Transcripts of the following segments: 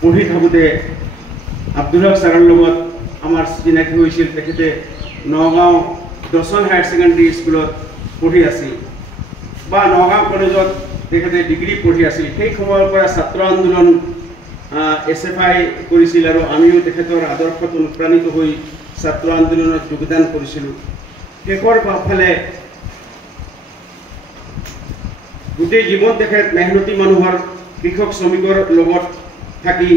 পঢ়ি থাকোঁতে আব্দুল হক ছাৰৰ লগত আমাৰ চিনাকি হৈছিল। তেখেতে নগাঁও দৰ্শন হায়াৰ ছেকেণ্ডেৰী স্কুলত পঢ়ি আছিল বা নগাঁও কলেজত তেখেতে ডিগ্ৰী পঢ়ি আছিল। সেই সময়ৰ পৰা ছাত্ৰ আন্দোলন SFI কৰিছিল আৰু আমিও তেখেতৰ আদৰ্শত অনুপ্ৰাণিত হৈ ছাত্ৰ আন্দোলনত যোগদান কৰিছিলোঁ। শেষৰ ফালে গোটেই জীৱন তেখেত মেহনতি মানুহৰ কৃষক শ্ৰমিকৰ লগত থাকি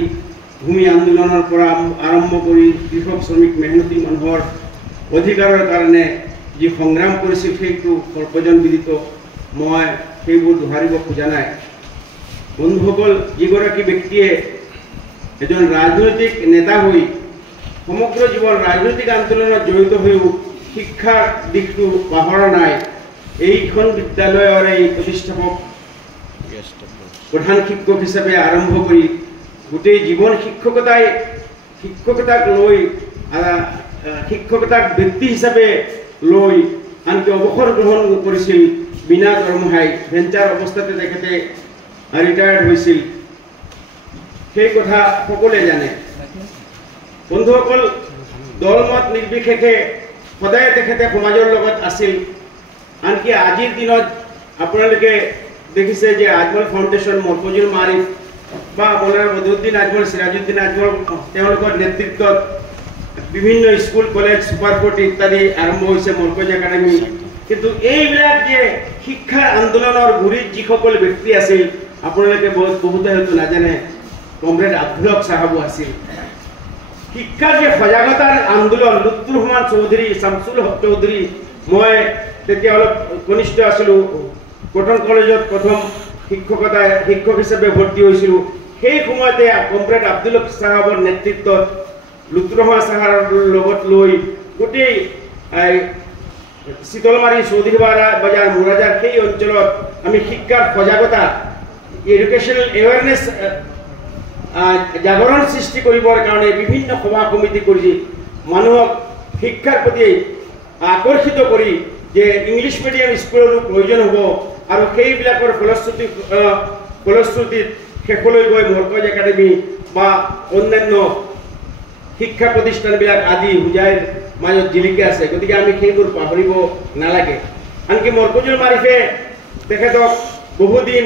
ভূমি আন্দোলনৰ পৰা আৰম্ভ কৰি কৃষক শ্ৰমিক মেহনতি মানুহৰ অধিকাৰৰ কাৰণে যি সংগ্ৰাম কৰিছিল সেইটো সৰ্বজনবিদিত। মই সেইবোৰ দোহাৰিব খোজা নাই। বন্ধুসকল, যিগৰাকী ব্যক্তিয়ে এজন ৰাজনৈতিক নেতা হৈ সমগ্ৰ জীৱন ৰাজনৈতিক আন্দোলনত জড়িত হৈও শিক্ষাৰ দিশটো পাহৰা নাই, এইখন বিদ্যালয়ৰ এই প্ৰতিষ্ঠাপক প্ৰধান শিক্ষক হিচাপে আৰম্ভ কৰি গোটেই জীৱন শিক্ষকতাক লৈ শিক্ষকতাক বৃত্তি হিচাপে লৈ আনকি অৱসৰ গ্ৰহণ কৰিছিল বিনা দৰমহাই। ভেঞ্চাৰ অৱস্থাতে তেখেতে ৰিটায়াৰ্ড হৈছিল, সেই কথা সকলোৱে জানে। বন্ধুসকল, দলমত নিৰ্বিশেষে সদায় তেখেতে সমাজৰ লগত আছিল। আনকি আজিৰ দিনত আপোনালোকে দেখিছে যে আজমল ফাউণ্ডেশ্যন, মৰকজুল মাৰিফ বা মৌলানা বদৰুদ্দিন আজমল, সিৰাজুদ্দিন আজমল, তেওঁলোকৰ নেতৃত্বত বিভিন্ন স্কুল, কলেজ, ছুপাৰ কোৰ্ট ইত্যাদি আৰম্ভ হৈছে, মৰকজ একাডেমি। কিন্তু এইবিলাক যে শিক্ষাৰ আন্দোলনৰ গুৰিত যিসকল ব্যক্তি আছিল, আপোনালোকে বহুতে হয়তো নাজানে, কমৰেড আব্দুল হক চাহাবো আছিল। শিক্ষাৰ যে সজাগতাৰ আন্দোলন, লুৎফুৰ ৰহমান চৌধুৰী, শামছুল হক চৌধুৰী, মই তেতিয়া অলপ কনিষ্ঠ আছিলোঁ, কটন কলেজত প্ৰথম শিক্ষক হিচাপে ভৰ্তি হৈছিলোঁ। সেই সময়তে কমৰেড আব্দুল হক চাহাবৰ নেতৃত্বত লুৎফুৰ ৰহমান চাহাৰ লগত লৈ গোটেই শীতলমাৰী, চৌধুৰী বাজাৰ, মুৰাজাৰ সেই অঞ্চলত আমি শিক্ষাৰ সজাগতা, এডুকেশ্যনেল এৱাৰনেছ জাগৰণ সৃষ্টি কৰিবৰ কাৰণে বিভিন্ন সভা সমিতি কৰি মানুহক শিক্ষাৰ প্ৰতি আকৰ্ষিত কৰি যে ইংলিছ মিডিয়াম স্কুলৰো প্ৰয়োজন হ'ব আৰু সেইবিলাকৰ ফলশ্ৰুতিত শেষলৈ গৈ মৰকজ একাডেমি বা অন্যান্য শিক্ষা প্ৰতিষ্ঠানবিলাক আদি হোজাইৰ মাজত জিলিকি আছে। গতিকে আমি সেইবোৰ পাহৰিব নালাগে। আনকি মৰকজুল মাৰিফে তেখেতক বহুদিন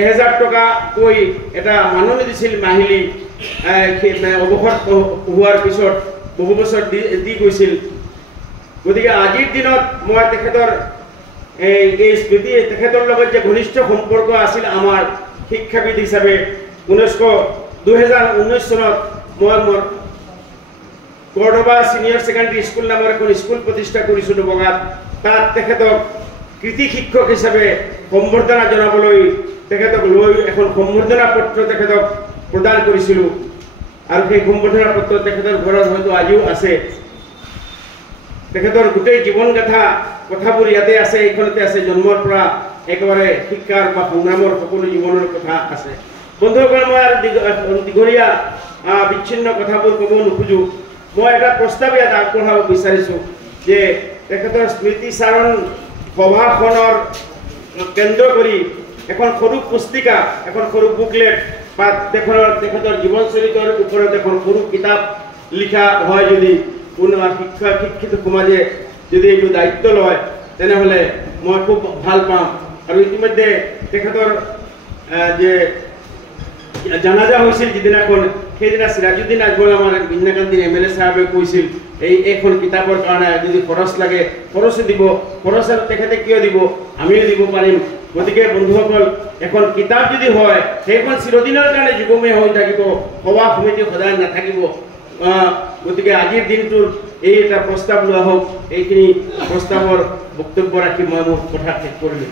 1000 টকাকৈ এটা মাননি দিছিল মাহিলী, অৱসৰ হোৱাৰ পিছত বহু বছৰ দি গৈছিল। গতিকে আজিৰ দিনত মই তেখেতৰ এই স্মৃতি, তেখেতৰ লগত যে ঘনিষ্ঠ সম্পৰ্ক আছিল আমাৰ শিক্ষাবিদ হিচাপে, 2019 চনত মই মোৰ কৰ্ডবা ছিনিয়ৰ ছেকেণ্ডেৰী স্কুল নামৰ এখন স্কুল প্ৰতিষ্ঠা কৰিছিলোঁ বগাত। তাত তেখেতক কৃতি শিক্ষক হিচাপে সম্বৰ্ধনা জনাবলৈ তেখেতক লৈ এখন সম্বৰ্ধনা পত্ৰ তেখেতক প্ৰদান কৰিছিলোঁ আৰু সেই সম্বৰ্ধনা পত্ৰ তেখেতৰ ঘৰত হয়তো আজিও আছে। তেখেতৰ গোটেই জীৱন গাথা কথাবোৰ ইয়াতে আছে, এইখনতে আছে। জন্মৰ পৰা একেবাৰে শিক্ষাৰ বা সংগ্ৰামৰ সকলো জীৱনৰ কথা আছে। বন্ধুসকল, মই আৰু দীঘলীয়া বিচ্ছিন্ন কথাবোৰ ক'ব নোখোজোঁ। মই এটা প্ৰস্তাৱ ইয়াত আগবঢ়াব বিচাৰিছোঁ যে তেখেতৰ স্মৃতিচাৰণ সভাখনৰ কেন্দ্ৰ কৰি এখন সৰু পুস্তিকা, এখন সৰু বুকলেট বা তেখেতৰ জীৱনচৰিতৰ ওপৰত এখন সৰু কিতাপ লিখা হয়, যদি কোনো শিক্ষিত সমাজে যদি এইটো দায়িত্ব লয় তেনেহ'লে মই খুব ভাল পাম। আৰু ইতিমধ্যে তেখেতৰ যে জানাজা হৈছিল যিদিনাখন, সেইদিনা সিৰাজুদ্দিন আজমল আমাৰ ইন্দিৰাকান্তি MLA চাহাবে কৈছিল এইখন কিতাপৰ কাৰণে যদি খৰচ লাগে খৰচো দিব, খৰচ তেখেতে কিয় দিব, আমিও দিব পাৰিম। গতিকে বন্ধুসকল, এখন কিতাপ যদি হয় সেইখন চিৰদিনৰ কাৰণে যুগমীয়া হৈ থাকিব, সভা সমিতি সদায় নাথাকিব। গতিকে আজিৰ দিনটোৰ এই এটা প্ৰস্তাৱ লোৱা হওক, এইখিনি প্ৰস্তাৱৰ বক্তব্য ৰাখি মই মোৰ কথা শেষ কৰিলোঁ।